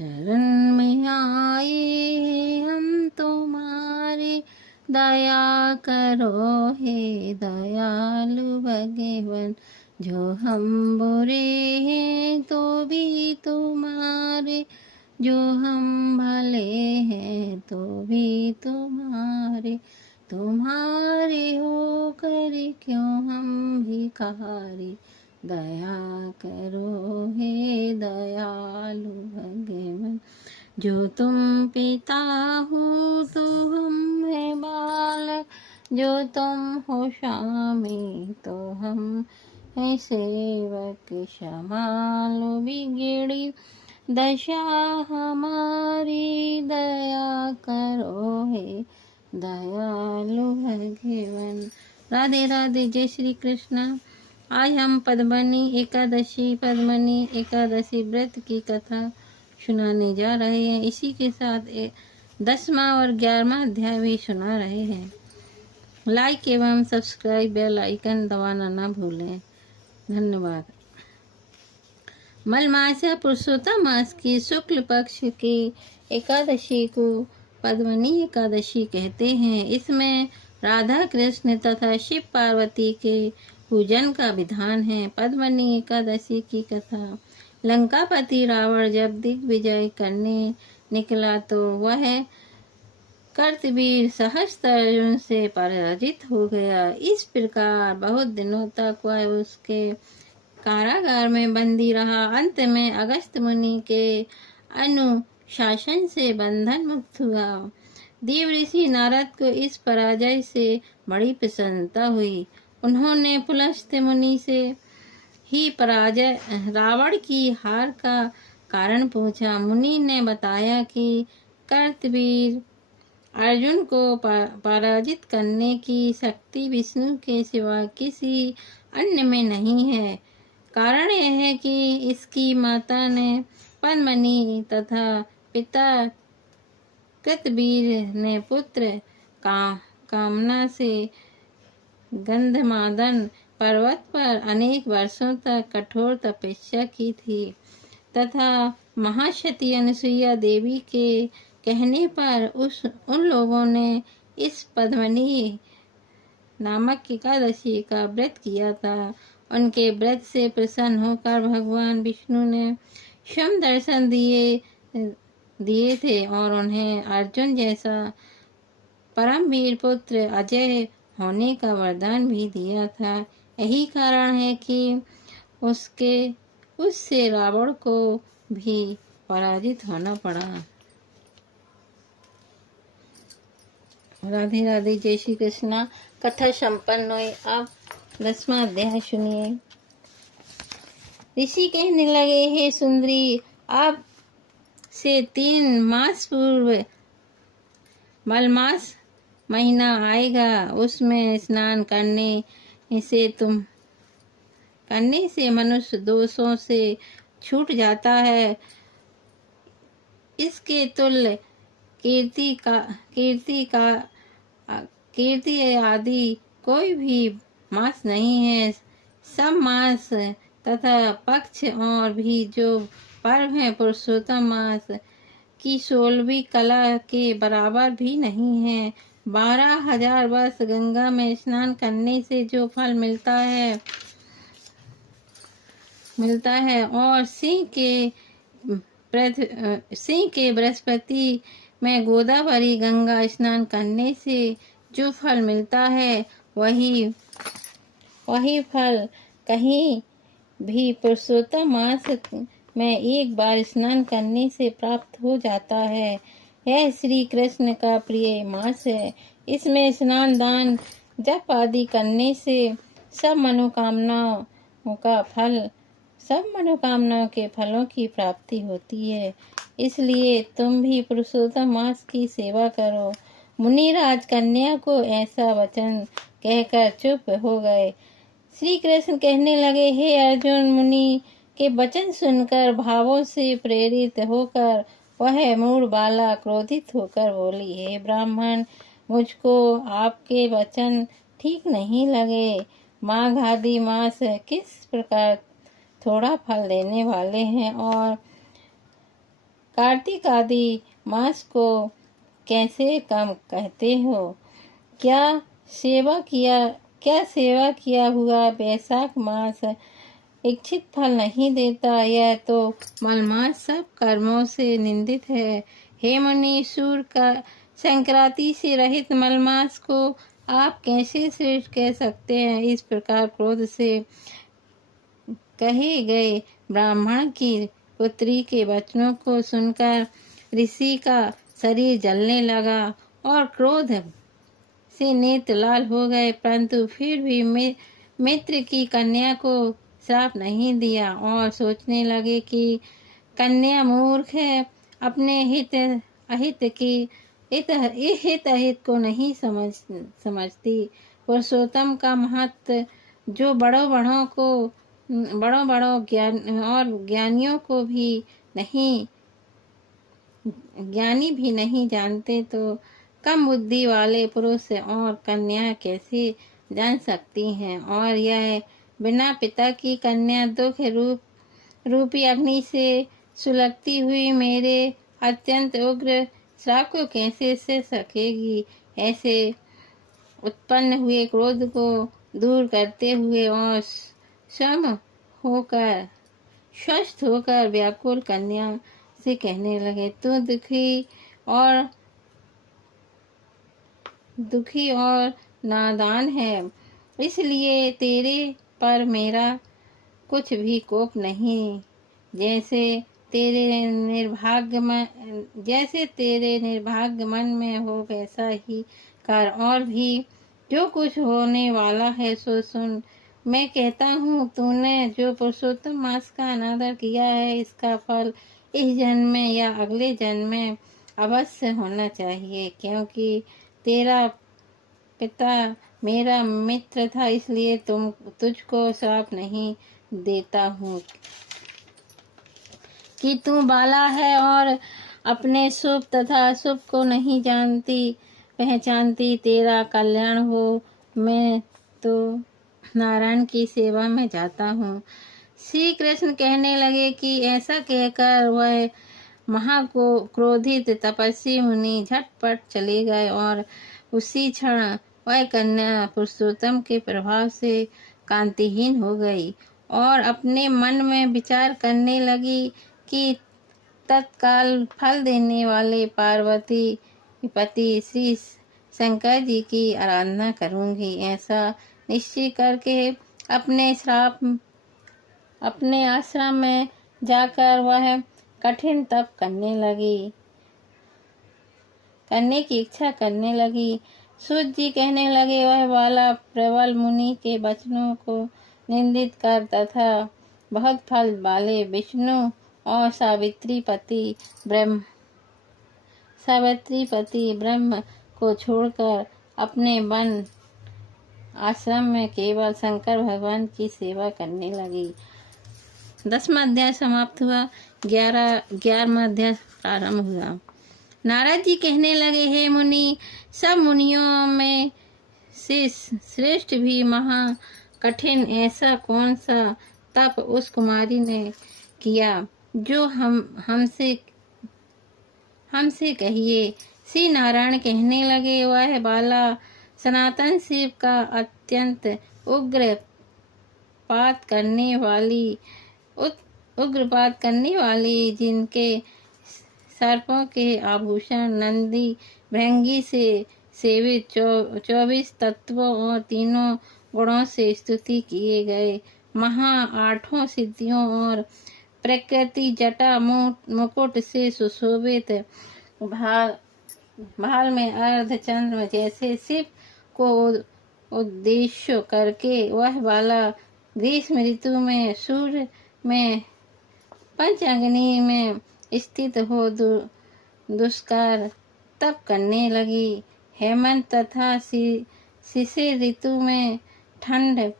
शरण में आए हम तुम्हारे, दया करो हे दयालु भगवान। जो हम बुरे हैं तो भी तुम्हारे, जो हम भले हैं तो भी तुम्हारे। तुम्हारे होकर क्यों हम भिखारी, दया करो हे दयालु भगवान। जो तुम पिता हो तो हम है बालक, जो तुम हो स्वामी तो हम है सेवक। संभालो बिगड़ी दशा हमारी, दया करो हे दयालु भगवान। राधे राधे, जय श्री कृष्ण। आज हम पद्मनी एकादशी व्रत की कथा सुनाने जा रहे हैं। इसी के साथ 10वां और 11वां अध्याय भी सुना रहे हैं। लाइक एवं सब्सक्राइब बेल आइकन दबाना ना भूलें। धन्यवाद। मलमासा पुरुषोत्तम मास की शुक्ल पक्ष की एकादशी को पद्मनी एकादशी कहते हैं। इसमें राधा कृष्ण तथा शिव पार्वती के पूजन का विधान है। पद्मनी एकादशी की कथा। लंकापति रावण जब दिग्विजय करने निकला तो वह कर्तवीर सहस्त्र अर्जुन से पराजित हो गया। इस प्रकार बहुत दिनों तक वह उसके कारागार में बंदी रहा। अंत में अगस्त मुनि के अनुशासन से बंधन मुक्त हुआ। देव ऋषि नारद को इस पराजय से बड़ी प्रसन्नता हुई। उन्होंने पुलस्त्य मुनि से ही रावण की हार का कारण पूछा। मुनि ने बताया कि कर्तवीर अर्जुन को पराजित करने की शक्ति विष्णु के सिवा किसी अन्य में नहीं है। कारण यह है कि इसकी माता ने पद्मनी तथा पिता कृतवीर ने पुत्र कामना से गंधमादन पर्वत पर अनेक वर्षों तक कठोर तपस्या की थी तथा महाशती अनुसुईया देवी के कहने पर उन लोगों ने इस पद्मनी नामक एकादशी का व्रत किया था। उनके व्रत से प्रसन्न होकर भगवान विष्णु ने स्वयं दर्शन दिए थे और उन्हें अर्जुन जैसा परमवीर पुत्र अजय होने का वरदान भी दिया था। यही कारण है कि उससे रावण को भी पराजित होना पड़ा। राधे राधे, जय श्री कृष्णा। कथा संपन्न हुई। अब 10वां अध्याय सुनिए। ऋषि कहने लगे, हे सुंदरी, अब से 3 मास पूर्व मलमास महीना आएगा। उसमें स्नान करने से मनुष्य दोषों से छूट जाता है। इसके तुल्य कीर्ति आदि कोई भी मास नहीं है। सब मास तथा पक्ष और भी जो पर्व है पुरुषोत्तम मास की 16वीं कला के बराबर भी नहीं है। 12,000 वर्ष गंगा में स्नान करने से जो फल मिलता है और सिंह के बृहस्पति में गोदावरी गंगा स्नान करने से जो फल मिलता है वही फल कहीं भी पुरुषोत्तम मास में एक बार स्नान करने से प्राप्त हो जाता है। यह श्री कृष्ण का प्रिय मास है। इसमें स्नान, दान, जप आदि करने से सब मनोकामनाओं के फलों की प्राप्ति होती है। इसलिए तुम भी पुरुषोत्तम मास की सेवा करो। मुनिराज कन्या को ऐसा वचन कहकर चुप हो गए। श्री कृष्ण कहने लगे, हे अर्जुन, मुनि के वचन सुनकर भावों से प्रेरित होकर वह मूढ़ बाला क्रोधित होकर बोली, हे ब्राह्मण, मुझको आपके वचन ठीक नहीं लगे। माघ आदि मास किस प्रकार थोड़ा फल देने वाले हैं और कार्तिक आदि मास को कैसे कम कहते हो? क्या सेवा किया हुआ वैशाख मास इच्छित फल नहीं देता? यह तो मलमास सब कर्मों से निंदित है। हे मुनि, सूर्य का संक्रांति से रहित मलमास को आप कैसे श्रेष्ठ कह सकते हैं? इस प्रकार क्रोध से कहे गए ब्राह्मण की पुत्री के वचनों को सुनकर ऋषि का शरीर जलने लगा और क्रोध से नेत्र लाल हो गए, परंतु फिर भी मित्र की कन्या को श्राप नहीं दिया और सोचने लगे कि कन्या मूर्ख है, अपने हित अहित की हित अहित को नहीं समझती। पुरुषोत्तम का महत्व जो बड़ों ज्ञानियों को भी ज्ञानी भी नहीं जानते, तो कम बुद्धि वाले पुरुष और कन्या कैसे जान सकती हैं? और यह बिना पिता की कन्या दुख रूपी अग्नि से सुलगती हुई मेरे अत्यंत उग्र श्राप को कैसे सह सकेगी? ऐसे उत्पन्न हुए क्रोध को दूर करते हुए और स्वस्थ होकर व्याकुल कन्या से कहने लगे, तू दुखी और नादान है, इसलिए तेरे पर मेरा कुछ भी कोप नहीं। जैसे तेरे निर्भाग्य मन में हो वैसा ही कर, और भी जो कुछ होने वाला है सो सुन। मैं कहता हूँ, तूने जो पुरुषोत्तम मास का अनादर किया है, इसका फल इस जन्म में या अगले जन्म में अवश्य होना चाहिए, क्योंकि तेरा पिता मेरा मित्र था, इसलिए तुझको श्राप नहीं देता हूँ कि तू बाला है और अपने शुभ तथा अशुभ को नहीं पहचानती। तेरा कल्याण हो, मैं तो नारायण की सेवा में जाता हूँ। श्री कृष्ण कहने लगे कि ऐसा कहकर वह महाक्रोधित तपस्वी मुनि झटपट चले गए और उसी क्षण वह कन्या पुरुषोत्तम के प्रभाव से कांतिहीन हो गई और अपने मन में विचार करने लगी कि तत्काल फल देने वाले पार्वती पति श्री शंकर जी की आराधना करूंगी। ऐसा निश्चय करके अपने आश्रम में जाकर वह कठिन तप करने की इच्छा करने लगी। सूत जी कहने लगे, वह बाला प्रबल मुनि के वचनों को निंदित कर तथा बहुत फल वाले विष्णु और सावित्री पति ब्रह्म को छोड़कर अपने वन आश्रम में केवल शंकर भगवान की सेवा करने लगी। 10वां अध्याय समाप्त हुआ। 11वां अध्याय प्रारंभ हुआ। नारद जी कहने लगे, हे मुनि, सब मुनियों में से श्रेष्ठ भी महा कठिन ऐसा कौन सा तप उस कुमारी ने किया जो हमसे कहिए। श्री नारायण कहने लगे, वह बाला सनातन शिव का अत्यंत उग्रपात करने वाली जिनके सर्पों के आभूषण नंदी भृंगी से सेवित 24 तत्वों और तीनों गुणों से स्तुति किए गए, महा 8 सिद्धियों और प्रकृति जटा मुकुट से सुशोभित भाल में अर्धचंद्र जैसे शिव को उद्देश्य करके वह बाला ग्रीष्म ऋतु में सूर्य में पंचअग्नि में स्थित हो दुष्कार तप करने लगी। हेमंत तथा शिशिर ऋतु में ठंड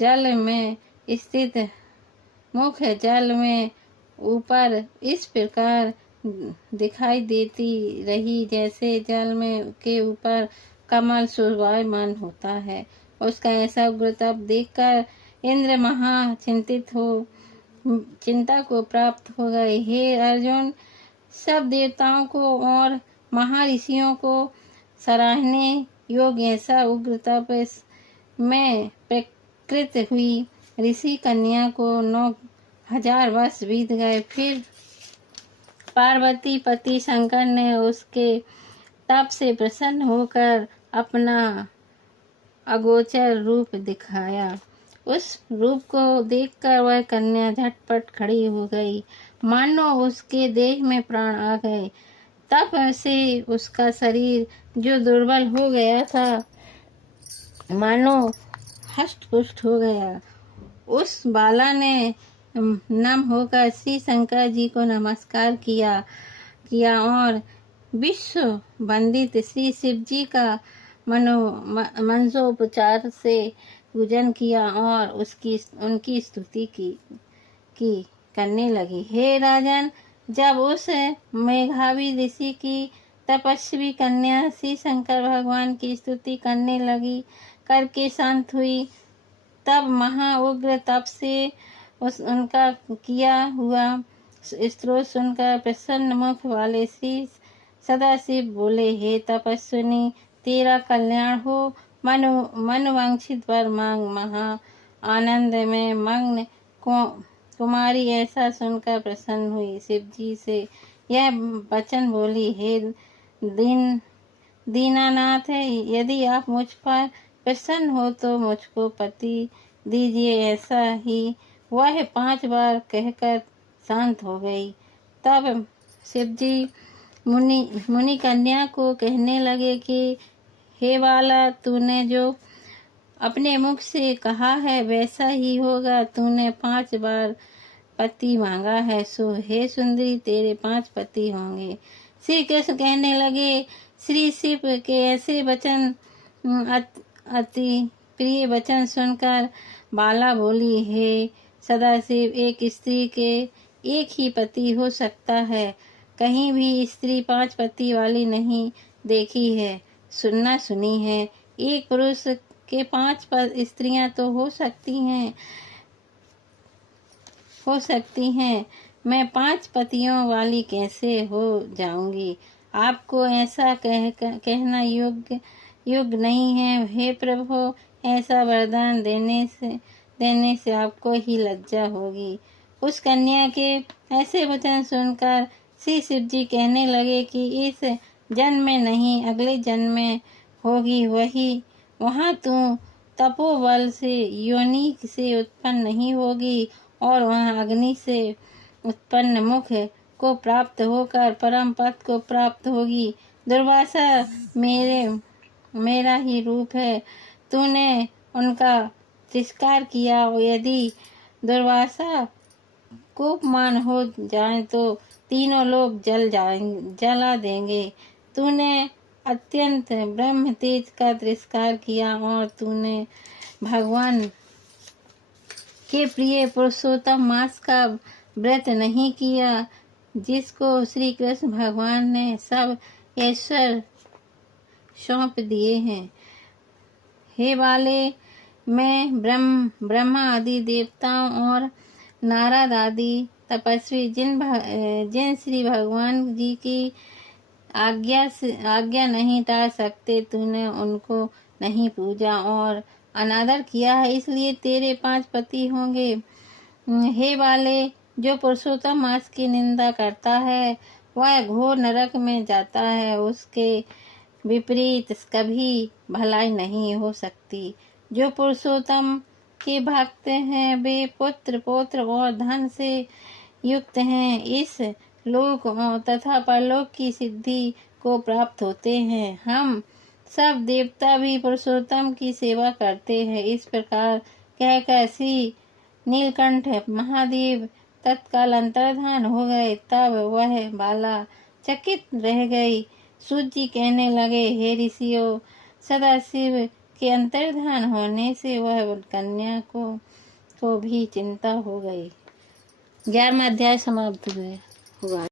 जल में स्थित मुख जल में ऊपर इस प्रकार दिखाई देती रही, जैसे जल में के ऊपर कमल शोभायमान होता है। उसका ऐसा उग्र तप देखकर इंद्र महा चिंता को प्राप्त हो गए। हे अर्जुन, सब देवताओं को और महर्षियों को सराहने योग्य ऐसा उग्र तप में प्रकृत हुई ऋषि कन्या को 9,000 वर्ष बीत गए। फिर पार्वती पति शंकर ने उसके तप से प्रसन्न होकर अपना अगोचर रूप दिखाया। उस रूप को देखकर वह कन्या झटपट खड़ी हो गई, मानो उसके देह में प्राण आ गए। तब से उसका शरीर जो दुर्बल हो गया था मानो हष्ट पुष्ट हो गया। उस बाला ने नम होकर श्री शंकर जी को नमस्कार किया और विश्व वंदित श्री शिव जी का मंत्रोपचार से पूजन किया और उनकी स्तुति की करने लगी। हे राजन, जब उस मेघावी ऋषि की तपस्वी कन्या श्री शंकर भगवान की स्तुति करके शांत हुई, तब महा उग्र तप से उनका किया हुआ स्तोत्र सुनकर प्रसन्न मुख वाले श्री सदाशिव बोले, हे तपस्विनी, तेरा कल्याण हो। मनवांछित वर मांग। महा आनंद में मग्न कुमारी ऐसा सुनकर प्रसन्न हुई, शिव जी से यह वचन बोली, हे दीनानाथ, यदि आप मुझ पर प्रसन्न हो तो मुझको पति दीजिए। ऐसा ही वह 5 बार कहकर शांत हो गई। तब शिव जी मुनि कन्या को कहने लगे कि हे बाला, तूने जो अपने मुख से कहा है वैसा ही होगा। तूने 5 बार पति मांगा है, सो हे सुंदरी, तेरे 5 पति होंगे। श्री कृष्ण कहने लगे, श्री शिव के ऐसे वचन अति प्रिय वचन सुनकर बाला बोली, हे सदाशिव, एक स्त्री के एक ही पति हो सकता है। कहीं भी स्त्री 5 पति वाली नहीं देखी है, सुनना सुनी है। एक पुरुष के 5 स्त्रियां तो हो सकती हैं, मैं 5 पतियों वाली कैसे हो जाऊंगी। आपको ऐसा कहना योग्य नहीं है। हे प्रभु, ऐसा वरदान देने से आपको ही लज्जा होगी। उस कन्या के ऐसे वचन सुनकर श्री शिव जी कहने लगे कि इस जन्म में नहीं, अगले जन्म में होगी। वहाँ तू तपोबल से योनि से उत्पन्न नहीं होगी और वहाँ अग्नि से उत्पन्न मुख को प्राप्त होकर परम पद को प्राप्त होगी। दुर्वासा मेरा ही रूप है। तूने उनका तिरस्कार किया। यदि दुर्वासा कोपमान हो जाए तो तीनों लोग जला देंगे। तूने अत्यंत ब्रह्म तेज का तिरस्कार किया और तूने भगवान के प्रिय पुरुषोत्तम मास का व्रत नहीं किया, जिसको श्री कृष्ण भगवान ने सब ऐश्वर्य सौंप दिए हैं। हे बाले, मैं ब्रह्मा आदि देवताओं और नारद आदि तपस्वी जिन श्री भगवान जी की आज्ञा नहीं टाल सकते, तूने उनको नहीं पूजा और अनादर किया है, इसलिए तेरे 5 पति होंगे। हे बाले, जो पुरुषोत्तम मास की निंदा करता है वह घोर नरक में जाता है। उसके विपरीत कभी भलाई नहीं हो सकती। जो पुरुषोत्तम के भक्त हैं वे पुत्र पौत्र और धन से युक्त हैं। इस लोक तथा परलोक की सिद्धि को प्राप्त होते हैं। हम सब देवता भी पुरुषोत्तम की सेवा करते हैं। इस प्रकार कहकर श्री नीलकंठ महादेव तत्काल अंतर्धान हो गए। तब वह बाला चकित रह गई। सूत जी कहने लगे, हे ऋषियों, सदाशिव के अंतर्धान होने से वह कन्या को भी चिंता हो गई। 11वां अध्याय समाप्त हुआ।